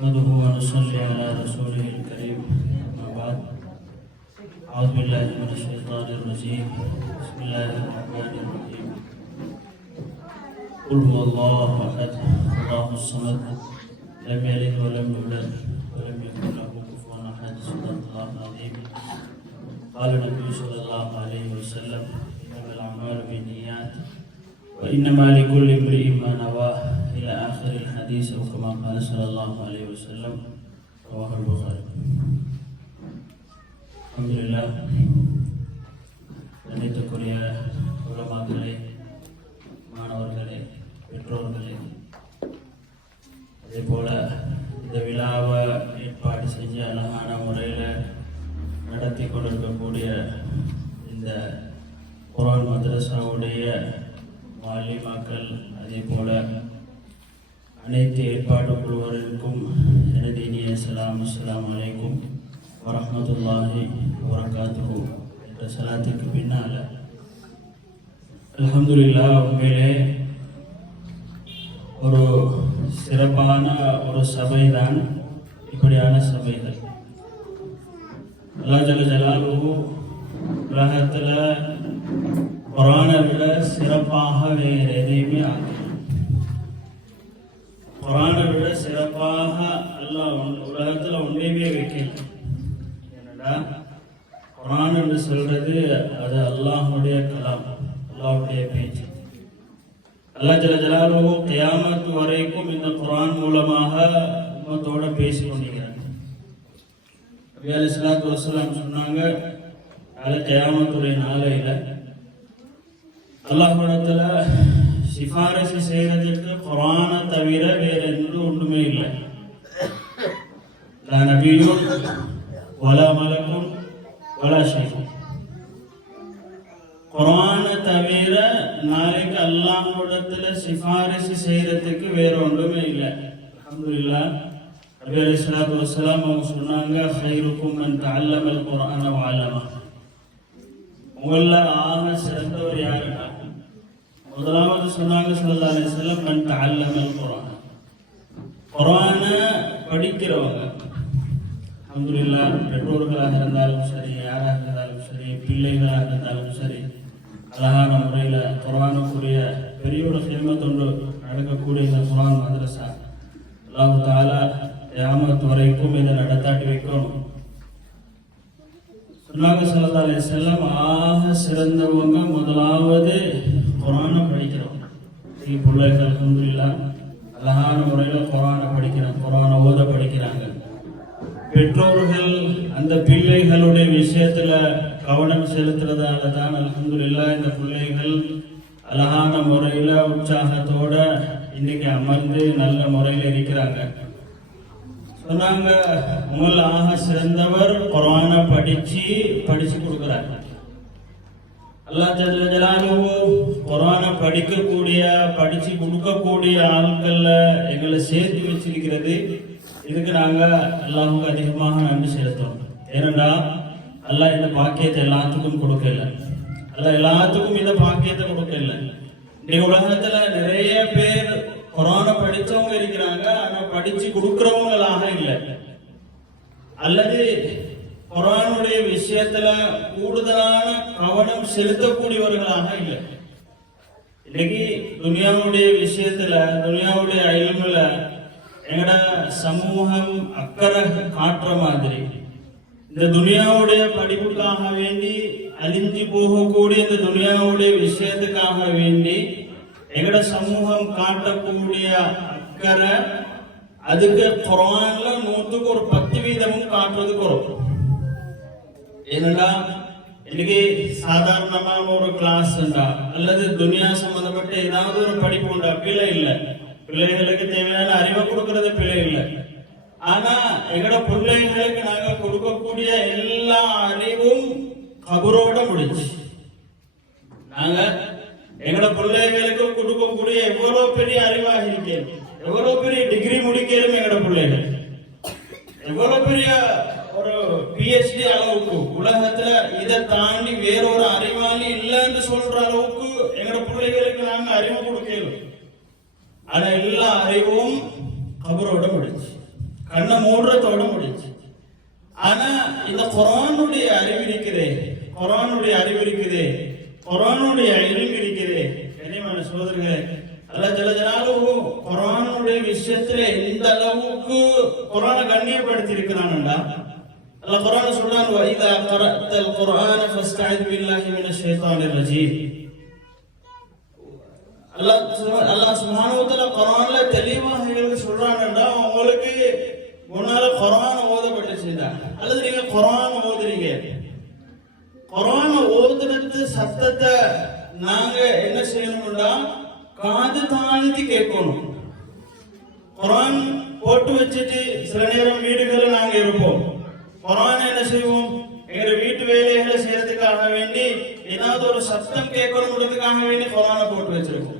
نحمده ونصلي على رسوله الكريم أما بعد أعوذ بالله من الشيطان الرجيم بسم الله الرحمن الرحيم قل هو الله أحد الله الصمد لم يلد ولم يولد ولم يكن له كفوا أحد صدق الله العظيم قال النبي صلى الله عليه وسلم إنما الأعمال بالنيات وإنما لكل امرئ ما نوى إلى آخر الحديث أو كما قال صلى الله عليه وسلم رواه البخاري. الحمد لله. கணித்துக்குரிய உலமாக்களே, மாணவர்களே, பெற்றோர்களே, அதே போல இந்த விழாவை ஏற்பாடு செஞ்சு அழகான முறையில் நடத்தி கொண்டிருக்கக்கூடிய இந்த குர்ஆன் மதரசாவுடைய மாலிமாக்கள், அதே போல அனைத்து ஏற்பாடு குழுவர்களுக்கும் எனது இனிய அஸ்ஸலாமு அலைக்கும் வரஹ்மத்துல்லாஹி வபரகாத்துஹு என்ற சலாத்துக்கு பின்னால் அல்ஹம்துலில்லாஹ், உண்மையிலே ஒரு சிறப்பான ஒரு சபை தான் இப்படியான சபைகள். அல்லாஹ் ஜல்ல ஜலாலுஹு உலகத்தில் குர்ஆனை விட சிறப்பாக வேறு எதையுமே ஆகல. குர்ஆனை விட சிறப்பாக அல்லாஹ் உலகத்தில் ஒன்றையுமே வைக்கல. என்னடா, குர்ஆன் என்று சொல்றது அது அல்லாஹ்வுடைய கலாம், அல்லாஹ்வுடைய பேச்சு. அல்லாஹ் ஜல்ல ஜலாலுஹு கியாமத் வரைக்கும் இந்த குர்ஆன் மூலமாக உம்மத்தோட பேசி கொண்டிருக்கிறாங்க. நபி அலைஹிஸ்ஸலாத்து வஸ்ஸலாம் சொன்னாங்க, நாளை கியாமத்துடைய நாளையில அல்லாஹ்விடத்துல சிபாரிசு செய்யறதுக்கு குர்ஆனை தவிர வேற எந்த ஒன்றுமே இல்லை. லா நபியுன் வலா மலக்குன் வலா ஷைஉன். குர்ஆனை தவிர நாளைக்கு அல்லாஹ்விடத்துல சிபாரிசு செய்யறதுக்கு வேற ஒன்றுமே இல்லை. அல்ஹம்துலில்லாஹ். நபி அலைஹிஸ்ஸலாத்து வஸ்ஸலாம் அவங்க சொன்னாங்க, ஹைருக்கும் மன் தஅல்லமல் குர்ஆன வ அலமஹு. உங்கள ஆக சிறந்தவர் யாருன்னா, முதலாவது சொன்னாங்க ஸல்லல்லாஹு அலைஹி வஸல்லம், மன் தஅல்லமல் குர்ஆன். குர்ஆனை படிக்கிறவங்க. அல்ஹம்துலில்லாஹ், பெற்றோர்களாக இருந்தாலும் சரி, யாராக இருந்தாலும் சரி, பிள்ளைகளாக இருந்தாலும் சரி, அழகான முறையில் குர்ஆனுக்குரிய பெரிய ஒரு ஹிதமத் ஒன்று நடக்கக்கூடிய இந்த குர்ஆன் மதரசா அல்லாஹ் தஆலா கியாமத் வரைக்கும் இதை நடத்தாட்டி வைக்கணும். சொன்னாங்க ஸல்லல்லாஹு அலைஹி வஸல்லம், ஆக சிறந்தவங்க முதலாவது குர்ஆனை படிக்கிறவங்க. பிள்ளைகள் அல்ஹம்துலில்லாஹ் அழகான முறையில் குர்ஆனை படிக்கிறாங்க, குர்ஆனை ஓத படிக்கிறாங்க. பெற்றோர்கள் அந்த பிள்ளைகளுடைய விஷயத்துல கவனம் செலுத்துறதால தான் அல்ஹம்துலில்லாஹ் இந்த பிள்ளைகள் அழகான முறையில் உற்சாகத்தோட இன்னைக்கு அமர்ந்து நல்ல முறையில் இருக்கிறாங்க. சொன்னாங்க, உங்கள் ஆக சிறந்தவர் குர்ஆனை படிச்சு கொடுக்குறாங்க. அல்லாஹ் ஜல்ல ஜலாலுஹு குர்ஆனை படிச்சு கொடுக்கக்கூடிய ஆட்கள்ல எங்களை சேர்த்து வச்சிருக்கிறது. இதுக்கு நாங்க அல்லாஹ்வுக்கு அதிகமாக நன்றி செலுத்துறோம். ஏனென்றா அல்லாஹ் இந்த பாக்கியத்தை எல்லாத்துக்கும் கொடுக்கல. அல்லாஹ் எல்லாத்துக்கும் இந்த பாக்கியத்தை கொடுக்கல. இந்த உலகத்துல நிறைய பேர் குர்ஆனை படிச்சவங்க இருக்கிறாங்க, ஆனா படிச்சு கொடுக்கிறவங்களாக இல்லை, அல்லது குர்ஆனுடைய விஷயத்துல கூடுதலான கவனம் செலுத்தக்கூடியவர்களாக இல்லை. இன்னைக்கு துனியாவுடைய விஷயத்துல, துனியாவுடைய இல்முல எங்கட சமூகம் அக்கறை காட்டுற மாதிரி, இந்த துனியாவுடைய படிப்புக்காக வேண்டி அழிஞ்சு போகக்கூடிய இந்த துனியாவுடைய விஷயத்துக்காக வேண்டி எங்கட சமூகம் காட்டக்கூடிய அக்கறை, அதுக்கு குர்ஆன்ல 100க்கு ஒரு 10% காட்டுறதுக்கு வரும். என்னடா, இன்னைக்கு சாதாரணமான ஒரு கிளாஸ் உண்டா, அல்லது துனியா சம்பந்தப்பட்ட ஏதாவது ஒரு படிப்பு உண்டா, பிழை இல்லை. பிள்ளைகளுக்கு தேவையான அறிவை கொடுக்கறது பிழை இல்லை. ஆனா எங்கட பிள்ளைகளுக்கு நாங்க கொடுக்கக்கூடிய எல்லா அறிவும் கபரோட முடிச்சு. நாங்க எங்கட பிள்ளைகளுக்கு கொடுக்கக்கூடிய எவ்வளவு பெரிய அறிவாக இருக்கேன், எவ்வளவு பெரிய டிகிரி முடிக்கலும் எங்கட பிள்ளைகள், எவ்வளவு பெரிய ஒரு PhD அளவுக்கு உலகத்துல இதை தாண்டி வேறொரு அறிவாளி இல்லைன்னு சொல்ற அளவுக்கு எங்கட பிள்ளைகளுக்கு நாங்க அறிவு கொடுக்கலும். ஆனா எல்லா அறிவும் கபரோட முடிச்சு. கண்ணை மூடுறதோட முடிச்சு. ஆனா இந்த குர்ஆனுடைய அறிவு இருக்குதே, குர்ஆனுடைய அறிவு இருக்குதே, குர்ஆனுடைய இல்ம் இருக்குதே, கனிமான சகோதரர்களே, அல்லாஹ் ஜல்ல ஜலாலுஹு குர்ஆனுடைய விஷயத்துல இந்த அளவுக்கு குர்ஆனை கண்ணியப்படுத்தி இருக்கிறான்டா. அல்லாஹ் குர்ஆன் சொல்றான், வ இதா கரஅத்தல் குர்ஆன ஃபஸ்தஇத் பில்லாஹி மினஷ் ஷைத்தானிர் ரஜீம். அல்லாஹ் சுப்ஹானஹு வ தஆலா குர்ஆன்ல தெளிவாக எங்களுக்கு சொல்றான்டா, உங்களுக்கு முன்னால குர்ஆன் ஓதப்பட்டுச்சுடா, அல்லது நீங்க குர்ஆன் ஓதுறீங்க, குர்ஆன் ஓதுறது சத்தத்தை நாங்க என்ன செய்யணும்டா, காது தாழ்த்தி கேட்கணும். குர்ஆன் போட்டு வச்சுட்டு சில நேரம் வீடுகளில் நாங்க இருப்போம், குர்ஆன் என்ன செய்வோம், எங்க வீட்டு வேலைகளை செய்யறதுக்காக வேண்டி ஏதாவது ஒரு சத்தம் கேட்கணும்ன்றதுக்காக வேண்டி குர்ஆனை போட்டு வச்சிருக்கோம்.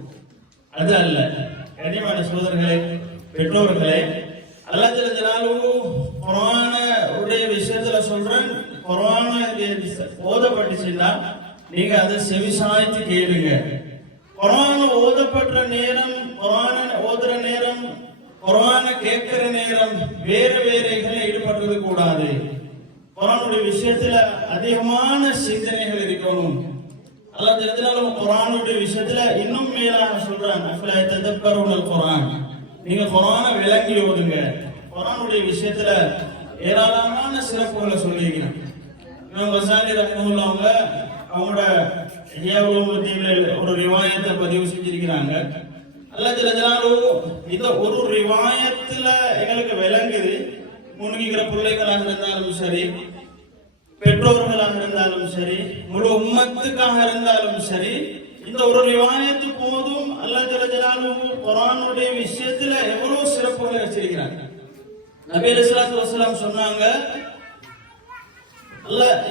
அது அல்ல. கண்ணியமான சகோதரர்களே, பெற்றோர்களே, அல்லாஹ் ஜல்ல ஜலாலுஹு குர்ஆன உடைய விஷயத்துல சொல்றேன், குர்ஆன் ஓதப்பட்டுச்சுன்னா நீங்க அதை செவிசாய்த்து கேளுங்க. குர்ஆன் ஓதப்படுற நேரம், குர்ஆன் ஓதுற நேரம், குர்ஆன் கேட்கிற நேரம் வேற வேறைகளை ஈடுபடுறது கூடாது. குர்ஆனுடைய விஷயத்துல அதிகமான சிந்தனைகள் இருக்கணும். அல்லாஹ் ஜல்ல ஜலாலுஹு குர்ஆனுடைய விஷயத்துல இன்னும் மேலாக சொல்றான், அஃபலா ததப்பருனல் குர்ஆன், நீங்க குர்ஆனை விளங்கி ஓதுங்க. குர்ஆனுடைய விஷயத்துல ஏராளமான சிறப்புகளை சொல்லியிருக்கிறாங்க. இமாம் கஸாலி ரஹ்மத்துல்லாஹி அவங்களோட இஹ்யா உலூமுத்தீன்ல ஒரு ரிவாயத்தை பதிவு செஞ்சிருக்கிறாங்க. அல்லாஹ் ஜல்ல ஜலாலுஹு இந்த ஒரு ரிவாயத்துல எங்களுக்கு விளங்குது, முன்னிக்கிற பிள்ளைகளாக இருந்தாலும் சரி, பெற்றோர்களாக இருந்தாலும் சரி, முழு உம்மத்துக்காக இருந்தாலும் சரி, இந்த ஒரு ரிவாயத்து போதும் அல்லாஹ் ஜல்ல ஜலாலுஹு குர்ஆனுடைய விஷயத்துல எவ்வளவு சிறப்புகளை வச்சிருக்கிறாங்க. நபி ஸல்லல்லாஹு அலைஹி வஸல்லம் சொன்னாங்க,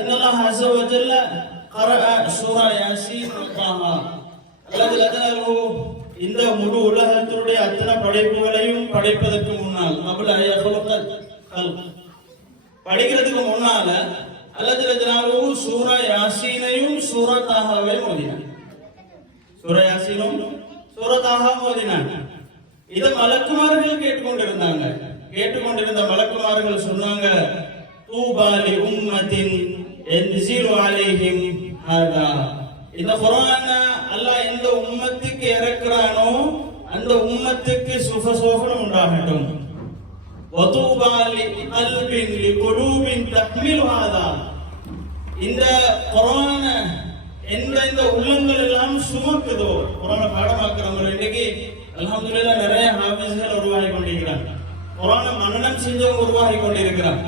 இன்னல்லாஹ் அஸ்ஸ வ ஜல்ல கரஅ சூரா யாசீன் வ தாஹா. அல்லாஹ் ஜல்ல ஜலாலுஹு இந்த முழு உலகத்துடைய அத்தனை படைப்புகளையும் படைப்பதற்கு முன்னால், கபல யஹ்லுகல் கல்க், படிக்கிறதுக்கு முன்னால அல்லாஹ் ஜல்ல ஜலாலுஹு சூரா யாசீனையும் சூரா தாஹாவையும் ஓதினார். சூரா யாசீனும் சூரா தாஹாவும் ஓதினார். இத மலக்குமார்கள் கேட்டுக்கொண்டிருந்தாங்க. கேட்டுக்கொண்டிருந்த மலக்குமார்கள் சொன்னாங்க, தூபா லி உம்மத்தின் யன்ஸிலு அலைஹிம் ஹாதா. இந்த குர்ஆனை அல்லாஹ் எந்த உம்மத்துக்கு இறக்குறானோ அந்த உம்மத்துக்கு சுகசோகனம் உண்டாகட்டும். வதூபா லி கல்பின் லி குலூபின் தஹ்மிலு ஹாதா. இந்த குர்ஆனை எந்த உள்ளங்கள் எல்லாம் சுமக்குதோ, குர்ஆனை பாடமாக்குறவங்க இன்னைக்கு அல்ஹம்துலில்லாஹ் நிறைய ஹாஃபிஸ்கள் உருவாகி கொண்டிருக்கிறாங்க, குர்ஆனை மனனம் செஞ்சவங்க உருவாகி கொண்டிருக்கிறாங்க.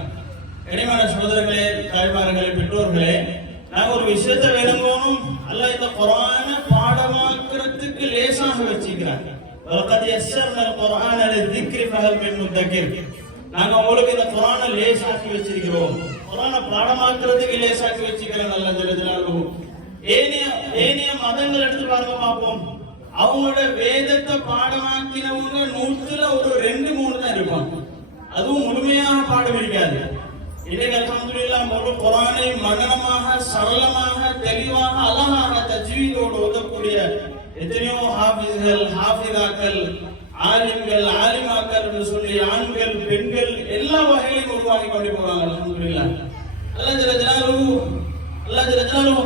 கனிமான சகோதரர்களே, தாய்மார்களே, பெற்றோர்களே, நாங்க ஒரு விஷயத்தை விளங்கணும், அல்லாஹ் இந்த குர்ஆனை பாடமாக்குறதுக்கு லேசாக வச்சிருக்கிறாங்க. வலகத் யஸ்ஸர்னல் குர்ஆன லிذிக்ரி ஃபஹல் மின் முதக்கிர். நாங்க உங்களுக்கு இந்த குர்ஆனை லேசாக்கி வச்சிருக்கிறோம், குர்ஆனை பாடமாக்குறதுக்கு லேசாக்கி வச்சிருக்கிறோம். அல்லாஹ் ஜல்ல ஜலாலுஹு ஏனைய மதங்கள் எடுத்து பாருங்க பார்ப்போம், அவங்களோட வேதத்தை பாடமாக்கினவங்க 100ல ஒரு 2-3 தான் இருப்பாங்க, அதுவும் முழுமையாக பாடம் இருக்காது. இன்னைக்கு அல்ஹம்துலில்லாஹ் முழு குர்ஆனை மனனமாக, சரளமாக, தெளிவாக, அழகாக தஜ்வீதோடு ஓதக்கூடிய எத்தனையோ ஹாஃபிஸ்கள், ஹாஃபிதாக்கள், ஆலிம்கள், ஆலிமாக்கள் என்று சொல்லி ஆண்கள், பெண்கள் எல்லா வகையிலும் உருவாகி கொண்டு போறாங்க. அல்ஹம்துலில்லாஹ். அல்லாஹ் ஜல்ல ஜலாலுஹு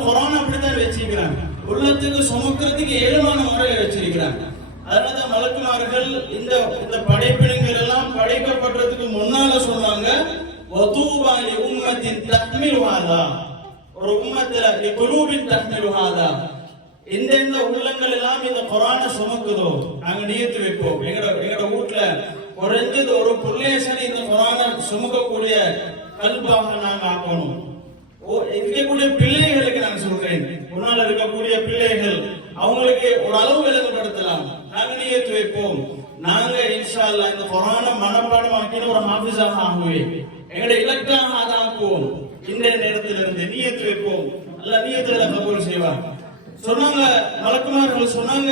குர்ஆனை அப்படித்தான் வச்சிருக்கிறாங்க, உள்ளத்துக்கு சுமக்கிறதுக்கு ஏழுமான முறையை வச்சிருக்கிறாங்க. அதனால மலக்குமார்கள் இந்த படைப்பினங்கள் எல்லாம் படைக்கப்படுறதுக்கு முன்னால சொன்னாங்க, வதூபா லி உம்மத்தின் தஹ்மிலு ஹாதா. ஒரு உம்மத்துல லி குலூபின் தஹ்மிலு ஹாதா. எந்தெந்த உள்ளங்கள் எல்லாம் இந்த குர்ஆனை சுமக்குதோ நாங்க நியத்து வைப்போம், எங்களோட வீட்டுல குறைஞ்சது ஒரு புல்லேசனை இந்த குர்ஆனை சுமக்கக்கூடிய கல்பாக நாங்க ஆக்கணும். இருக்கக்கூடிய பிள்ளைகளுக்கு நான் சொல்றேன், முன்னால் இருக்கக்கூடிய பிள்ளைகள் அவங்களுக்கு ஒரு அளவு விளங்கப்படுத்தலாம். நாங்க நியத்து வைப்போம், நாங்க இன்ஷா அல்லாஹ் இந்த குர்ஆனை மனப்பாடம் ஆக்கின ஒரு ஹாஃபிஸாக ஆகுவேன், எங்களுடைய இலக்காக அதை ஆக்குவோம். இந்த நேரத்திலிருந்து நியத்து வைப்போம், அல்லாஹ் நியத்துகளை கபூல் செய்வார். சொன்னாங்க மலக்குமார்கள் சொன்னாங்க,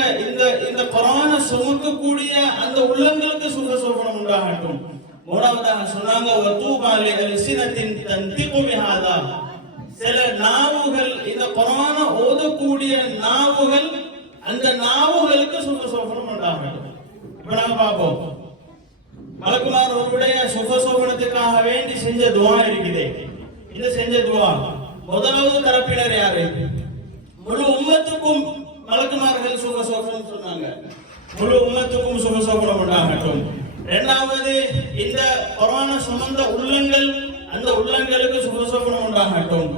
இந்த குர்ஆனை சுமக்கக்கூடிய அந்த உள்ளங்களுக்கு சுகசோபனம் உண்டாகட்டும். மூணாவதாக சொன்னாங்க, வதூபா லி அல்சினத்தின் தன்திகு பிஹாதா. சில நாவுகள், இந்த குர்ஆனை ஓதக்கூடிய நாவுகள், அந்த நாவுகளுக்கு சுகசோபனம் உண்டாகட்டும். இப்ப நாங்க பார்ப்போம், மலக்குமார் ஒருவருடைய சுகசோகனத்துக்காக வேண்டி செஞ்ச துவா இருக்குது. இந்த செஞ்ச துவா முதலாவது தரப்பினர் யாரு? முழு உம்மத்துக்கும் மலக்குமார்கள் சுகசோகனம் சொன்னாங்க. முழு உம்மத்துக்கும் சுகசோகனம் உண்டாகட்டும். இரண்டாவது, இந்த கொரோனா சுமந்த உள்ளங்கள், அந்த உள்ளங்களுக்கு சுகசோகனம் உண்டாகட்டும்.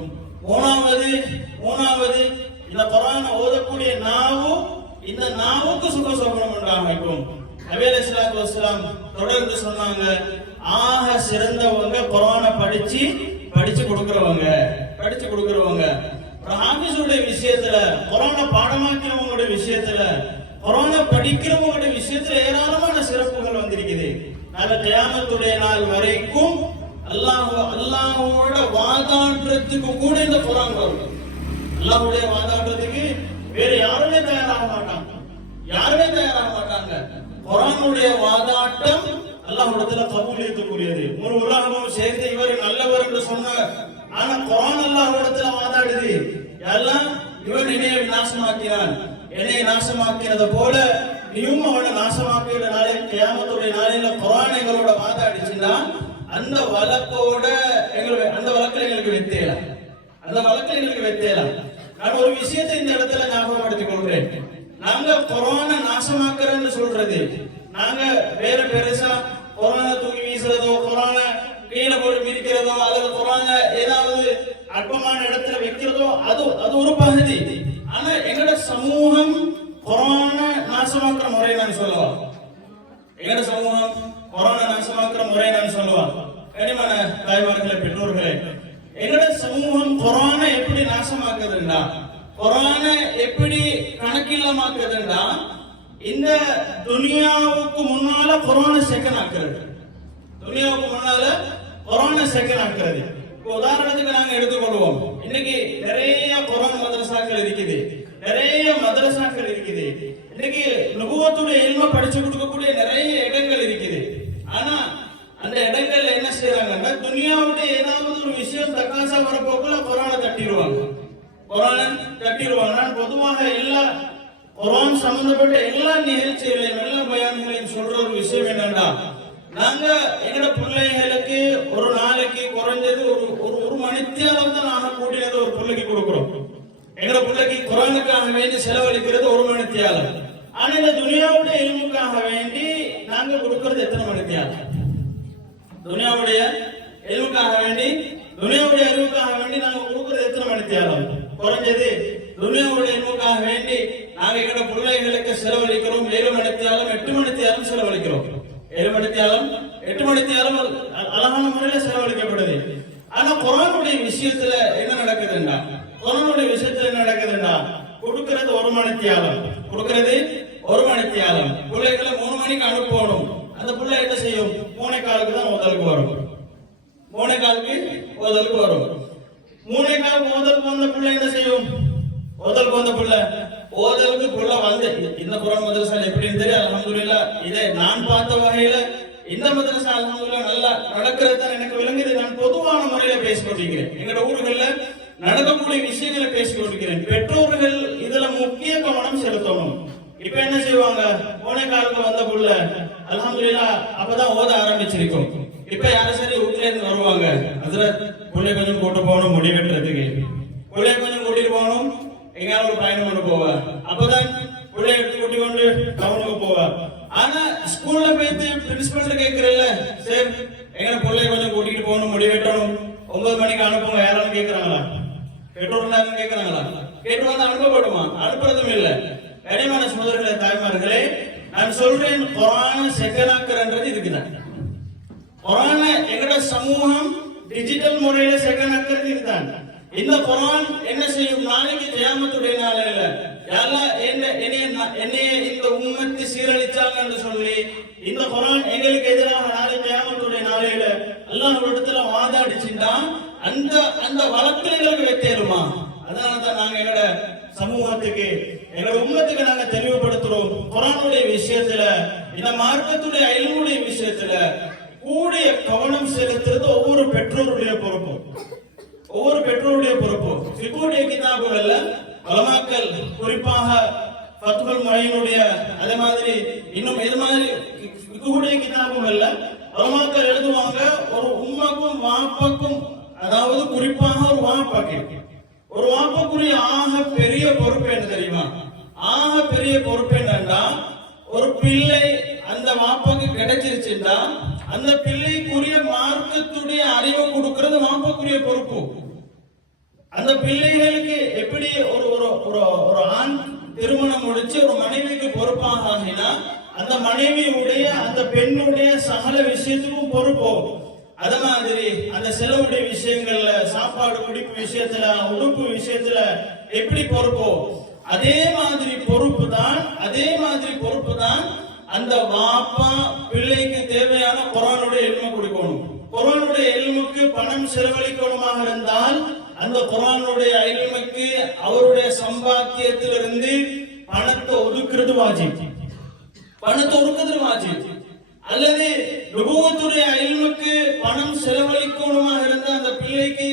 மூணாவது இந்த கொரோனா ஓதக்கூடிய நாவு, இந்த நாவுக்கு சுகசோகனம் உண்டாகட்டும். நபி ஸல்லல்லாஹு அலைஹி வஸல்லம் தொடர்ந்து சொன்னாங்க, ஆக சிறந்தவங்க கொரோனா படிச்சு கொடுக்கிறவங்க. ஹாஃபிஸுடைய விஷயத்துல, கொரோனா பாடமாக்கிறவங்களுடைய விஷயத்துல, கொரோனா படிக்கிறவங்களுடைய விஷயத்துல ஏராளமான சிறப்புகள் வந்திருக்குது. நல்ல கியாமத்துடைய நாள் வரைக்கும் அல்லாஹ்வோட வாதாடுறதுக்கு கூட இந்த குர்ஆன் வரும். அல்லாஹ்வுடைய வாதாடுறதுக்கு வேற யாருமே தயாராக மாட்டாங்க. குர்ஆனுடைய வாதாட்டம் அல்லாஹ்விடத்துல கபூலியத்துக்குரியது. முழு உலகமும் சேர்ந்து இவர் நல்லவர் என்று சொன்னார். ஆனா குர்ஆன் அல்லாஹ்விடத்துல வாதாடுது, எல்லாம் இவன் என்னைய நாசமாக்கிறான், என்னை நாசமாக்கிறத போல நீயும் அவனை நாசமாக்கிற நாளை கியாமத்துடைய நாளையில குர்ஆன் எங்களோட வாதாடிச்சுன்னா அந்த வழக்கோட அந்த வழக்கில் எங்களுக்கு வெத்தேலாம். நான் ஒரு விஷயத்தை இந்த இடத்துல ஞாபகப்படுத்திக் கொள்கிறேன். நாங்க கொரோனா நாசமாக்குறேன்னு சொல்றது, நாங்க வேற பெருசா கொரோனா தூக்கி வீசுறதோ, கொரோனா கீழே போட்டு மிதிக்கிறதோ, அல்லது கொரோனா ஏதாவது அற்பமான இடத்துல வைக்கிறதோ அது ஒரு பகுதி. ஆனா எங்கட சமூகம் கொரோனா நாசமாக்குற முறை நான் சொல்லுவான். கனிமான தாய்மார்களே, பெற்றோர்களே, எங்கட சமூகம் கொரோனா எப்படி நாசமாக்குதுன்னா, கொரோனா எப்படி கணக்கில்லமாக்குதுன்னா, இந்த துனியாவுக்கு முன்னால கொரோனா செகண்ட் ஆக்குறது. உதாரணத்துக்கு நாங்க எடுத்துக்கொள்வோம். இன்னைக்கு நிறைய குர்ஆன் மதரசாக்கள் இருக்குது, இன்னைக்கு நுபுவத்துடைய இல்ம படிச்சு கொடுக்கக்கூடிய நிறைய இடங்கள் இருக்குது. ஆனா அந்த இடங்கள்ல என்ன செய்யறாங்கன்னா, துனியாவுடைய ஏதாவது ஒரு விஷயம் தக்காசா வரப்போக்குள்ள குர்ஆனை தட்டிடுவாங்க. நான் பொதுவாக எல்லா குர்ஆன் சம்பந்தப்பட்ட எல்லா நிகழ்ச்சிகளையும், எல்லா பயான்களையும் சொல்ற ஒரு விஷயம் என்னன்னா, நாங்க எங்கட பிள்ளைகளுக்கு ஒரு நாளைக்கு குறைஞ்சது ஒரு மணித்தியாலம் தான் நாங்க கூட்டினது ஒரு பிள்ளைக்கு கொடுக்கிறோம். எங்கட பிள்ளைக்கு குர்ஆனுக்காக வேண்டி செலவழிக்கிறது ஒரு மணித்தியாலம். ஆனா இந்த துனியாவுடைய இல்முக்காக வேண்டி நாங்க கொடுக்கிறது எத்தனை மணித்தியாலம்? துனியாவுடைய இல்முக்காக வேண்டி நாங்க கொடுக்கிறது எத்தனை மணித்தியாலம்? குறைஞ்சது துனியாவுடைய இல்முக்காக வேண்டி நாங்க எங்கட பிள்ளைகளுக்கு செலவழிக்கிறோம் 7 மணித்தியாலம் 8 மணித்தியாலம் செலவழிக்கிறோம். 7 மணித்தியாலம் 8 மணித்தியாலம் அழகான முறையில செலவழிக்கப்படுது. ஆனா குர்ஆனுடைய விஷயத்துல என்ன நடக்குதுன்னா, கொடுக்கிறது 1 மணித்தியாலம், பிள்ளைகளை 3 மணிக்கு அனுப்பணும். அந்த பிள்ளை என்ன செய்யும்? 3:15 தான் ஓதலுக்கு வரும். 3:15 ஓதலுக்கு வரும். 3:15 ஓதலுக்கு வந்த பிள்ளை என்ன செய்யும்? ஓதலுக்கு புள்ள வந்து இந்த குர்ஆன் மதரசா எப்படின்னு தெரியும். அல்ஹம்துலில்லாஹ், இதை நான் பார்த்த வகையில இந்த மதரசா அல்ஹம்துலில்லாஹ் நல்லா நடக்கிறது எனக்கு விளங்குது. நான் பொதுவான முறையில பேசிக்கொண்டிருக்கிறேன். எங்களோட ஊர்களில் நடக்கக்கூடிய விஷயங்களை பேசிக்கொண்டிருக்கிறேன். பெற்றோர்கள் இதுல முக்கிய கவனம் செலுத்தணும். இப்ப என்ன செய்வாங்க? 3:15 வந்த புள்ள அல்ஹம்துலில்லாஹ் அப்பதான் ஓத ஆரம்பிச்சிருக்கோம். இப்ப யாரும் சரி வீட்டுல இருந்து வருவாங்க, அதுல பிள்ளை கொஞ்சம் கூட்டு போகணும், முடி வெட்டுறதுக்கு பிள்ளை கொஞ்சம் கூட்டிட்டு போகணும், எங்கேயாவது ஒரு பயணம் கொண்டு போவார். அப்பதான் பிள்ளை எடுத்து கூட்டி கொண்டு டவுனுக்கு போவார். ஆனா ஸ்கூல்ல போயிட்டு பிரின்சிபல் கேட்கிறல்ல, சரி எங்க பிள்ளை கொஞ்சம் கூட்டிட்டு போகணும், முடி வெட்டணும், 9 மணிக்கு அனுப்புங்க, யாராலும் கேட்கிறாங்களா? பெற்றோர்கள் யாரும் கேட்கிறாங்களா? கேட்டு வந்து அனுப்பப்படுமா? அனுப்புறதும் இல்லை. கனிமான சகோதரர்களே, தாய்மார்களே, நான் சொல்றேன், குர்ஆனை செகண்டாக்குறது இதுக்குதான். குர்ஆனை எங்கட சமூகம் டிஜிட்டல் முறையில செகண்டாக்குறது இதுதான். இந்த குர்ஆன் என்ன செய்யும்? நாளைக்கு கியாமத்துடைய நாளையில என்னைய இந்த உம்மத்து சீரழிச்சாங்கன்னு சொல்லி இந்த குர்ஆன் எங்களுக்கு எதிராக நாளை கியாமத்துடைய நாளையில அல்லாஹ்விடத்துல வாதாடிச்சுட்டா அந்த வழக்கில் எங்களுக்கு வெட்டேருமா? அதனாலதான் நாங்க எங்களோட சமூகத்துக்கு, எங்களோட உம்மத்துக்கு நாங்க தெளிவுபடுத்துறோம். குர்ஆனுடைய விஷயத்துல, இந்த மார்க்கத்துடைய இல்முடைய விஷயத்துல கூடிய கவனம் செலுத்துறது ஒவ்வொரு பெற்றோருடைய பொறுப்பும். ஃபிக்ஹுடைய கிதாபுகள்ல உலமாக்கள், குறிப்பாக ஃபத்ஹுல் முஈனுடைய, அதே மாதிரி இன்னும் இது மாதிரி ஃபிக்ஹுடைய கிதாபும் இல்ல. உலமாக்கள் எழுதுவாங்க, ஒரு உம்மக்கும் வாப்பக்கும், அதாவது குறிப்பாக ஒரு வாப்பக்குரிய ஆக பெரிய பொறுப்பு என்ன தெரியுமா? ஆக பெரிய பொறுப்பு என்னன்னா, ஒரு பிள்ளை அந்த வாப்பாக்கு கிடைச்சிருச்சுன்னா அந்த பிள்ளைக்குரிய மார்க்கத்துடைய அறிவை கொடுக்கிறது வாப்பாக்குரிய பொறுப்பு. அந்த பிள்ளைகளுக்கு எப்படி ஒரு ஆண் திருமணம் முடிச்சு ஒரு மனைவிக்கு பொறுப்பாக ஆகினா அந்த மனைவியுடைய அந்த பெண்ணுடைய சகல விஷயத்துக்கும் பொறுப்போ, அத மாதிரி அந்த செலவுடைய விஷயங்கள்ல, சாப்பாடு குடிப்பு விஷயத்துல, உடுப்பு விஷயத்துல எப்படி பொறுப்போ அதே மாதிரி பொறுப்பு தான் அந்த வாப்பா பிள்ளைக்கு தேவையான குர்ஆனுடைய இல்மு கொடுக்கணும். குர்ஆனுடைய இல்முக்கு பணம் செலவழிக்கணுமாக இருந்தால் அந்த குர்ஆனுடைய இல்முக்கு அவருடைய சம்பாத்தியத்திலிருந்து பணத்தை ஒதுக்குறது வாஜிப். அல்லது நுபுவத்துடைய இல்முக்கு பணம் செலவழிக்கணுமாக இருந்தால் அந்த பிள்ளைக்கு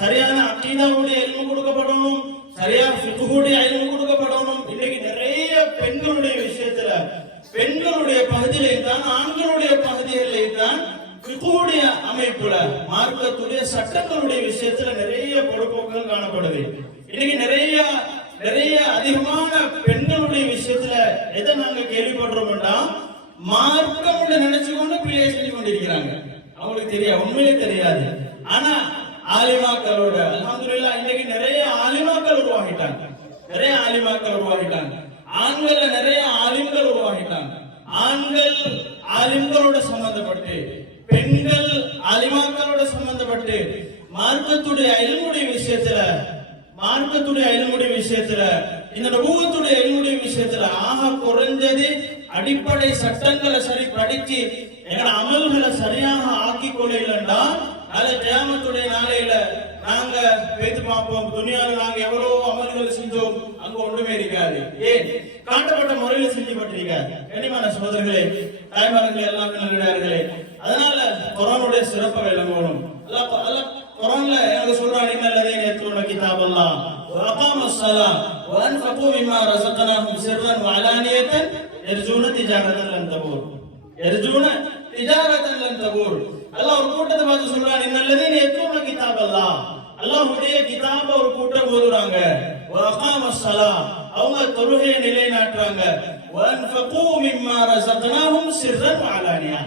சரியான அகீதாவுடைய இல்மு கொடுக்கப்படணும், சரியான ஃபிக்ஹுடைய இல்மு கொடுக்கப்படணும். இன்னைக்கு நிறைய பெண்களுடைய விஷயத்துல, பெண்களுடைய பகுதியிலே தான், ஆண்களுடைய பகுதிகளிலே தான் ஃபிக்ஹுடைய அமைப்புல, மார்க்கத்துடைய சட்டங்களுடைய விஷயத்துல நிறைய பொறுப்புகள் காணப்படுது. இன்னைக்கு நிறைய அதிகமான பெண்களுடைய விஷயத்துல எதை நாங்க கேள்விப்படுறோம்னா, மார்க்கம் நினைச்சு கொண்டு பிள்ளையை சொல்லி கொண்டிருக்கிறாங்க. அவங்களுக்கு தெரியாது, உண்மையிலே தெரியாது. ஆனா ஆலிமாக்களோட அல்ஹம்துலில்லாஹ் இன்னைக்கு நிறைய ஆலிமாக்கள் உருவாகிட்டாங்க. ஆண்கள் நிறைய ஆலிம்கள் உருவாகிட்டாங்க. ஆண்கள் ஆலிம்களோட சம்பந்தப்பட்டு, பெண்கள் ஆலிமாக்களோட சம்பந்தப்பட்டு மார்க்கத்துடைய இல்முடைய விஷயத்துல இந்த நபுவத்துடைய இல்முடைய விஷயத்துல ஆக குறைஞ்சது அடிப்படை சட்டங்களை சரி படிச்சு எங்களோட அமல்களை சரியாக ஆக்கி கொள்ளலன்னா நாளை கியாமத்துடைய நாளையில நாங்க பேத்து பார்ப்போம், துனியாவில் நாங்க எவ்வளவு அமல்கள் செஞ்சோம், அங்க ஒன்றுமே இருக்காது. ஏன்? காட்டப்பட்ட முறையில் செஞ்சப்பட்டிருக்காது. கனிமான சகோதரர்களே, தாய்மார்களே, எல்லாம் நல்லே, அதனால குர்ஆனுடைய சிறப்பை விளங்கணும். அல்லாஹ் குர்ஆன்ல எனக்கு சொல்றான், இன்னல்லதீன யத்லூன கிதாபல்லாஹ் வ அகாமஸ்ஸலாஹ் வ அன்ஃபகு மிம்மா ரஸக்னாஹும் சிர்ரன் வ அலானியத்தன் யர்ஜூன திஜாரத்தன் லன் தபூர். அல்லாஹ் ஒரு கூட்டத்தை பார்த்து சொல்றான், இன்னல்லதீன யத்லூன கிதாபல்லாஹ், அல்லாஹ்வுடைய கிதாபை ஒரு கூட்டம் ஓதுறாங்க, வ அகாமஸ்ஸலாஹ், அவங்க தொழுகையை நிலைநாட்டுறாங்க, வ அன்ஃபகு மிம்மா ரஸக்னாஹும் சிர்ரன் வ அலானியா,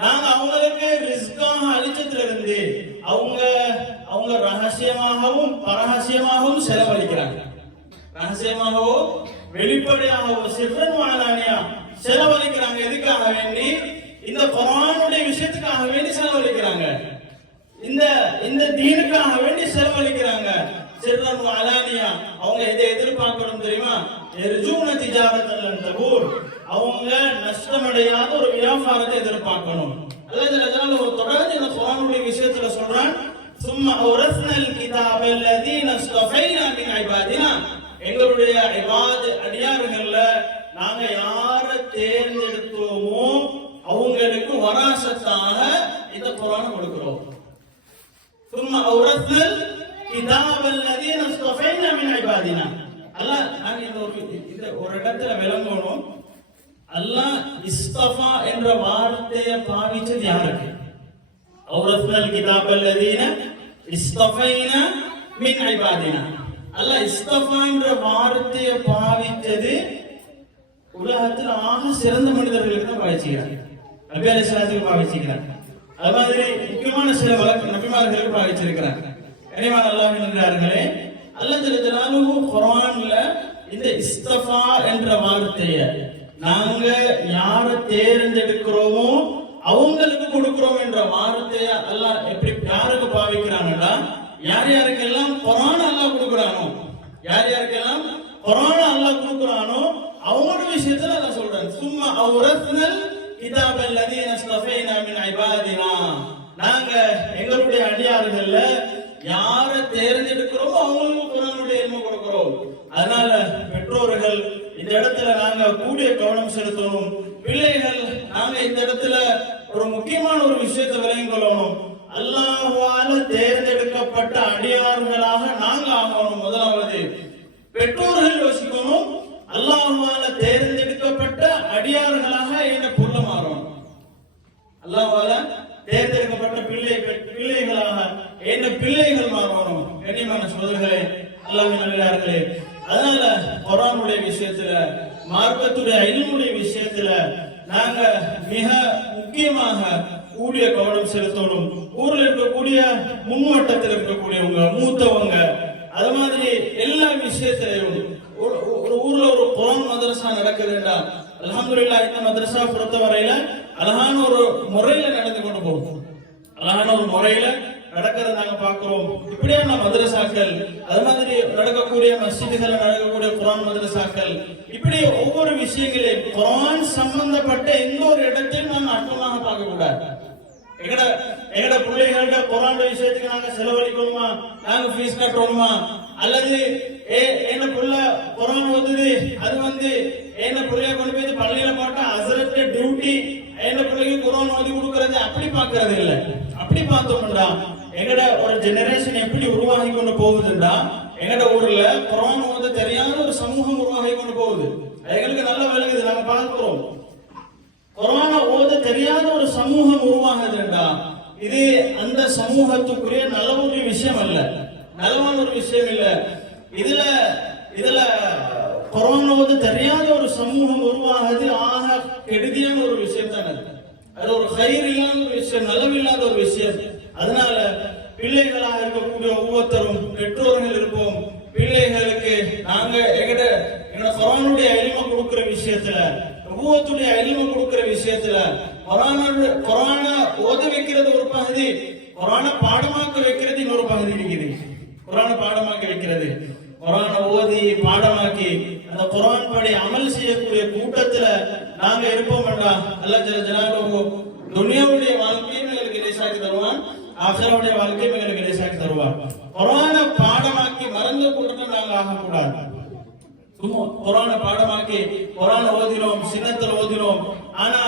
நாங்க அவங்களுக்கு ரிஸ்காக அளிச்சதிலிருந்து அவங்க ரகசியமாகவும் பரகசியமாகவும் செலவழிக்கிறாங்க. ரகசியமாகவோ வெளிப்படையாகவோ சிர்ரன் வஅலானியா செலவழிக்கிறாங்க. எதுக்காக வேண்டி? இந்த குர்ஆனுடைய விஷயத்துக்காக வேண்டி செலவழிக்கிறாங்க. இந்த தீனுக்காக வேண்டி செலவழிக்கிறாங்க. சிர்ரன் வஅலானியா அவங்க எதை எதிர்பார்க்கணும் தெரியுமா? யர்ஜூன திஜாரத்தன் லன் தபூர், அவங்க நஷ்டமடையாத ஒரு வியாபாரத்தை எதிர்பார்க்கணும். அல்லாஹ் ஒரு தொடர்ந்து இந்த குர்ஆனுடைய விஷயத்துல சொல்றான், சும்மா அவ்ரஸ்னல் கிதாப அல்லதீன இஸ்தஃபைனா மின் இபாதினா, எங்களுடைய இபாத் அடியார்கள்ல நாங்க யாரை தேர்ந்தெடுத்தோமோ அவங்களுக்கு வராசத்தாக இந்த குர்ஆனை கொடுக்கிறோம். சும்மா அவ்ரஸ்னல் கிதாப அல்லதீன இஸ்தஃபைனா மின் இபாதினா. அல்லாஹ் நாங்க இந்த ஒரு இடத்துல விளங்கணும், அல்லாஹ் இஸ்தஃபா என்ற வார்த்தையை பாவிச்சது யாருக்கு? அவ்ரஸ்னல் கிதாப அல்லதீன இஸ்தஃபைனா மின் இபாதினா. அல்லாஹ் இஸ்தஃபா என்ற வார்த்தையை பாவிச்சது உலகத்தில் ஆக சிறந்த மனிதர்களுக்கு தான் பாவிச்சுக்கிறாங்க. நபி அலைஹிஸ்ஸலாத்துக்கு பாவிச்சுக்கிறாங்க. அது மாதிரி முக்கியமான சில நபிமார்களுக்கு பாவிச்சிருக்கிறாங்க. கனிமான அல்லாஹ்வின் நல்லடியார்களே, அல்லாஹ் ஜல்ல ஜலாலுஹு குர்ஆன்ல இந்த இஸ்தஃபா என்ற வார்த்தையை நாங்க யாரை தேர்ந்தெடுக்கிறோமோ அவங்களுக்கு கொடுக்கிறோம் என்ற வார்த்தையை அல்லாஹ் எப்படி யாருக்கு பாவிக்கிறாங்கன்னா, யாருக்கெல்லாம் குர்ஆன் அல்லாஹ் கொடுக்குறானோ, யாருக்கெல்லாம் குர்ஆன் அல்லாஹ் கொடுக்குறானோ அவங்களோட விஷயத்துல அல்லாஹ் சொல்றான், சும்மா அவ்ரஸ்னல் கிதாப அல்லதீன இஸ்தஃபைனா மின் இபாதினா, நாங்க எங்களுடைய அடியார்கள்ல யாரை தேர்ந்தெடுக்கிறோமோ அவங்களுக்கு குர்ஆனுடைய இல்மு கொடுக்கிறோம். அதனால பெற்றோர்கள் இந்த இடத்துல நாங்க கூடிய கவனம் செலுத்தணும். பிள்ளைகள் நாங்க இந்த இடத்துல ஒரு முக்கியமான ஒரு விஷயத்தை விளங்கிக் கொள்ளணும். அல்லாஹ்வால தேர்ந்தெடுக்கப்பட்ட அடியார்களாக நாங்க ஆகணும். முதலாவது பெற்றோர்கள் யோசிக்கணும், அல்லாஹ்வால தேர்ந்தெடுக்கப்பட்ட அடியார்களாக என்ன புள்ள மாறணும். அல்லாஹ்வால தேர்ந்தெடுக்கப்பட்ட பிள்ளைகளாக என்ன பிள்ளைகள் மாறணும். கண்ணியமான சகோதரர்களே, அல்லாஹ்வின் நல்லடியார்களே, அதனால குர்ஆனுடைய விஷயத்துல, மார்க்கத்துடைய இல்முடைய விஷயத்துல நாங்க மிக முக்கியமாக கூடிய கவனம் செலுத்தணும். ஊர்ல இருக்கக்கூடிய முன்வட்டத்தில் இருக்கக்கூடியவங்க, மூத்தவங்க, அது மாதிரி எல்லா விஷயத்திலையும் ஒரு ஊர்ல ஒரு குர்ஆன் மதரசா நடக்குதுன்னா அல்ஹம்துலில்லாஹ் இந்த மதரசா பொறுத்த வரையில அழகான ஒரு முறையில நடந்து கொண்டு போகும். அழகான ஒரு முறையில நடக்கிறத நாங்க பார்க்கிறோம். இப்படியான மதரசாக்கள், அது மாதிரி நடக்கக்கூடிய மஸ்ஜிதுகள், நடக்கக்கூடிய குர்ஆன் மதரசாக்கள், இப்படி ஒவ்வொரு விஷயங்களையும் குர்ஆன் சம்பந்தப்பட்ட எந்த ஒரு இடத்தையும் நாங்க அற்பமாக பார்க்க கூடாது. எங்கட பிள்ளைகள்ட்ட குர்ஆன் விஷயத்துக்கு நாங்க செலவழிக்கணுமா, நாங்க ஃபீஸ் கட்டணுமா, அல்லது என்ன புள்ள குர்ஆன் ஓதுது, அது என்ன பிள்ளைய கொண்டு போய் பள்ளியில போட்டா ஹஸ்ரத் டியூட்டி என்ன பிள்ளைக்கு குர்ஆன் ஓதி கொடுக்கறது, அப்படி பார்க்கறது இல்லை. அப்படி பார்த்தோம்டா எங்கட ஒரு ஜெனரேஷன் எப்படி உருவாகி கொண்டு போகுதுன்னா, எங்கட ஊர்ல குர்ஆன் ஓத தெரியாத ஒரு சமூகம் உருவாகி கொண்டு போகுது. எங்களுக்கு நல்லா விளங்குது, நாங்க பார்க்கிறோம். குர்ஆனை ஓத தெரியாத ஒரு சமூகம் உருவாகுதுண்டா, இது அந்த சமூகத்துக்குரிய நல்ல ஒரு விஷயம் அல்ல, நலமான ஒரு விஷயம் இல்ல. இதுல குர்ஆன் ஓத தெரியாத ஒரு சமூகம் உருவாகுது ஆக கெடுதியான ஒரு விஷயம் தான். அது ஒரு கயிறு இல்லாத ஒரு விஷயம், நலவில்லாத ஒரு விஷயம். அதனால பிள்ளைகளாக இருக்கக்கூடிய ஒவ்வொருத்தரும் பெற்றோர்கள் இருப்போம். பிள்ளைகளுக்கு நாங்க எங்கட குர்ஆனுடைய இல்ம கொடுக்கிற விஷயத்துல, நுபுவத்துடைய இல்ம கொடுக்கிற விஷயத்துல குர்ஆன ஓத வைக்கிறது ஒரு பகுதி, குர்ஆன பாடமாக்க வைக்கிறது இன்னொரு பகுதி இருக்குது. குர்ஆன பாடமாக்க வைக்கிறது, குர்ஆன ஓதி பாடமாக்கி அந்த குர்ஆன் படி அமல் செய்யக்கூடிய கூட்டத்துல நாங்க இருப்போம் என்றா அல்லாஹ் ஜல்ல ஜலாலுஹு துனியாவுடைய வாழ்க்கையை எங்களுக்கு லேசாக்கி தருவான், ஆখিরাவுடைய வாழ்க்கையை எங்களுக்கு லேசாக்கி தருவான். குர்ஆன பாடமாக்கி மறந்த கூட்டத்தில் நாங்க ஆகக்கூடாது. குர்ஆனை பாடமாக்கி குர்ஆனை ஓதினோம், சின்னத்துல ஓதினோம், ஆனா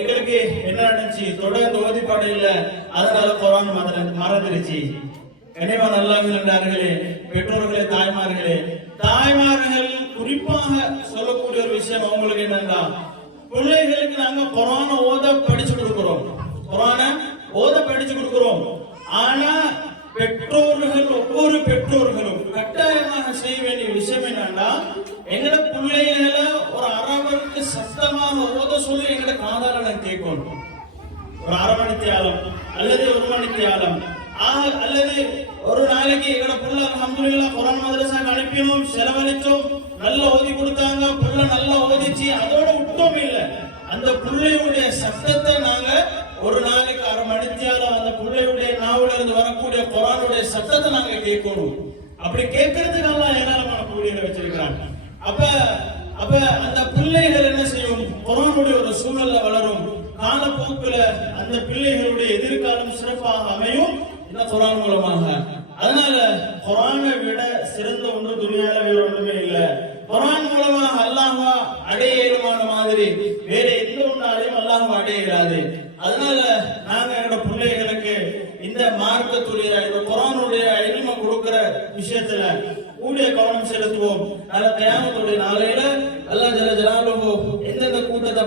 எங்களுக்கு என்ன நடந்துச்சு, தொடர்ந்து ஓதி பாடம் இல்ல, அதனால குர்ஆன் மறந்துருச்சு. கனிவான அல்லாஹ்வின் நல்லடியார்களே, பெற்றோர்களே, தாய்மார்கள் குறிப்பாக சொல்லக்கூடிய ஒரு விஷயம் அவங்களுக்கு என்னன்னா, பிள்ளைகளுக்கு நாங்க குர்ஆனை ஓத படிச்சு கொடுக்கிறோம், குர்ஆனை ஓத படிச்சு கொடுக்கிறோம். ஆனா பெற்றோர்கள், ஒவ்வொரு பெற்றோர்களும் கட்டாயமாக செய்ய வேண்டிய விஷயம் என்னன்னா, எங்கட பிள்ளைகளை ஒரு அரவணைக்கு சத்தமாக ஓத சொல்லி எங்கட காதால நான் கேட்கணும். ஒரு அரை மணித்தியாலம் அல்லது ஒரு மணித்தியாலம் அல்லது ஒரு நாளைக்கு எங்கட புள்ள அல்ஹம்துலில்லாஹ் குர்ஆன் மதரசாக்கு அனுப்பினோம், செலவழிச்சோம், நல்லா ஓதி கொடுத்தாங்க, புள்ள நல்லா ஓதிச்சு, அதோட விட்டோம் இல்ல. அந்த பிள்ளையுடைய சத்தத்தை நாங்க ஒரு நாளைக்கு அரை மணித்தியாலம் அந்த பிள்ளையுடைய நாவுல இருந்து வரக்கூடிய குர்ஆனுடைய சத்தத்தை நாங்க கேட்கணும். அப்படி கேட்கறதுக்கு எல்லாம் ஏராளமான கூலியை வச்சிருக்கிறாங்க. அப்ப அந்த பிள்ளைகள் என்ன செய்யும், குர்ஆனுடைய ஒரு சூழல்ல வளரும். காலப்போக்குல அந்த பிள்ளைகளுடைய எதிர்காலம் சிறப்பாக அமையும் இந்த குர்ஆன் மூலமாக. அதனால குர்ஆனை விட சிறந்த ஒன்று துனியால வேற ஒன்றுமே இல்ல. குர்ஆன் மூலமாக அல்லாஹ்வை அடைய இயலுமான மாதிரி வேற எந்த ஒன்றாலையும் அல்லாஹ்வை அடைய இயலாது. அதனால நாங்க எங்களோட பிள்ளைகளுக்கு இந்த மார்க்கத்துடைய இந்த குர்ஆனுடைய இல்ம கொடுக்கிற விஷயத்துல கூடிய கவனம் செலுத்துவோம். நாளை கியாமத்துடைய நாளையில அல்லாஹ் ஜல்ல ஜலாலுஹு எந்தெந்த கூட்டத்தை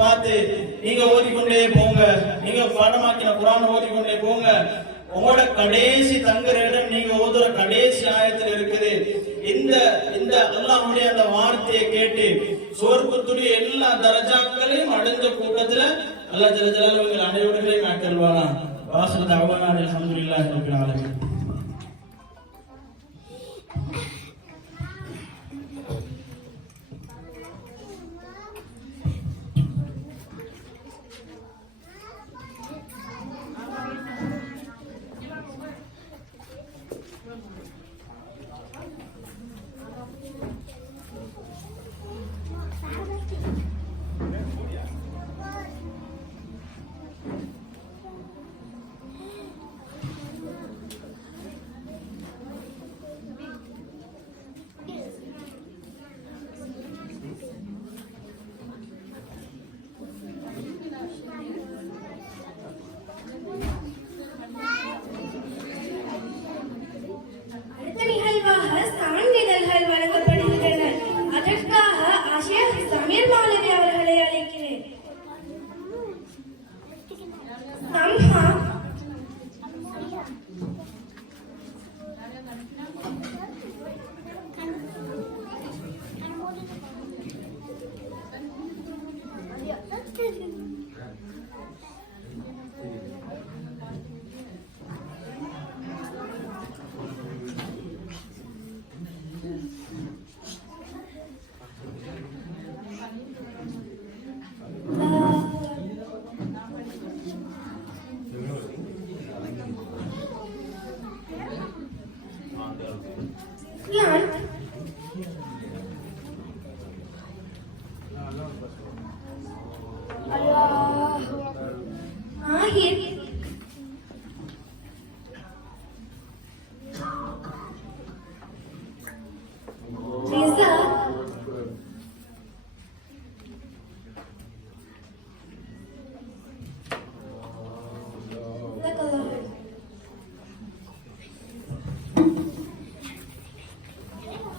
பார்த்து நீங்க ஓதிக்கொண்டே போங்க, நீங்க பாடமாக்கின குர்ஆனை ஓதிக்கொண்டே போங்க, உங்களோட கடைசி தங்குற இடம் நீங்க ஓதுற கடைசி ஆயத்தில் இருக்குது. இந்த அல்லாஹ்வுடைய அந்த வார்த்தையை கேட்டு சொர்க்கத்துடைய எல்லா தரஜாக்களையும் அடைந்த கூட்டத்துல அல்லாஹ் ஜல்ல ஜலாலுஹு அனைவர்களையும் ஆக்கிடுவானா. வாஹிரு தஅவானா அல்ஹம்துலில்லாஹி ரப்பில் ஆலமீன்.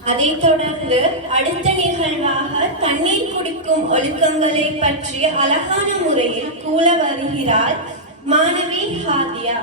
அதைத் தொடர்ந்து அடுத்த நிகழ்வாக தண்ணீர் குடிக்கும் ஒழுக்கங்களை பற்றி அழகான முறையில் கூற வருகிறார் மாணவி ஹாதியா.